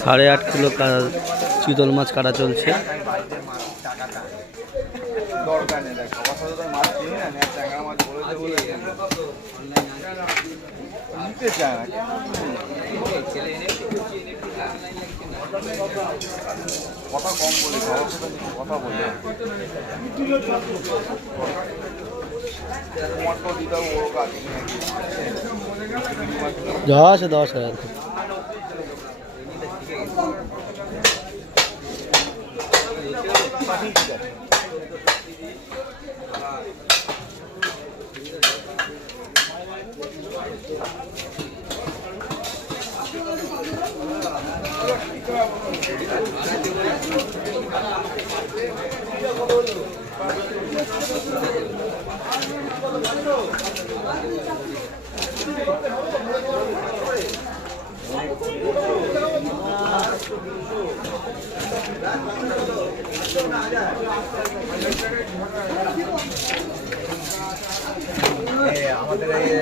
সাড়ে আট কিলো চিতল মাছ কাটা চলছে। কথা কম বলি কথা বলি। দশ দশ হাজার। আমাদের এই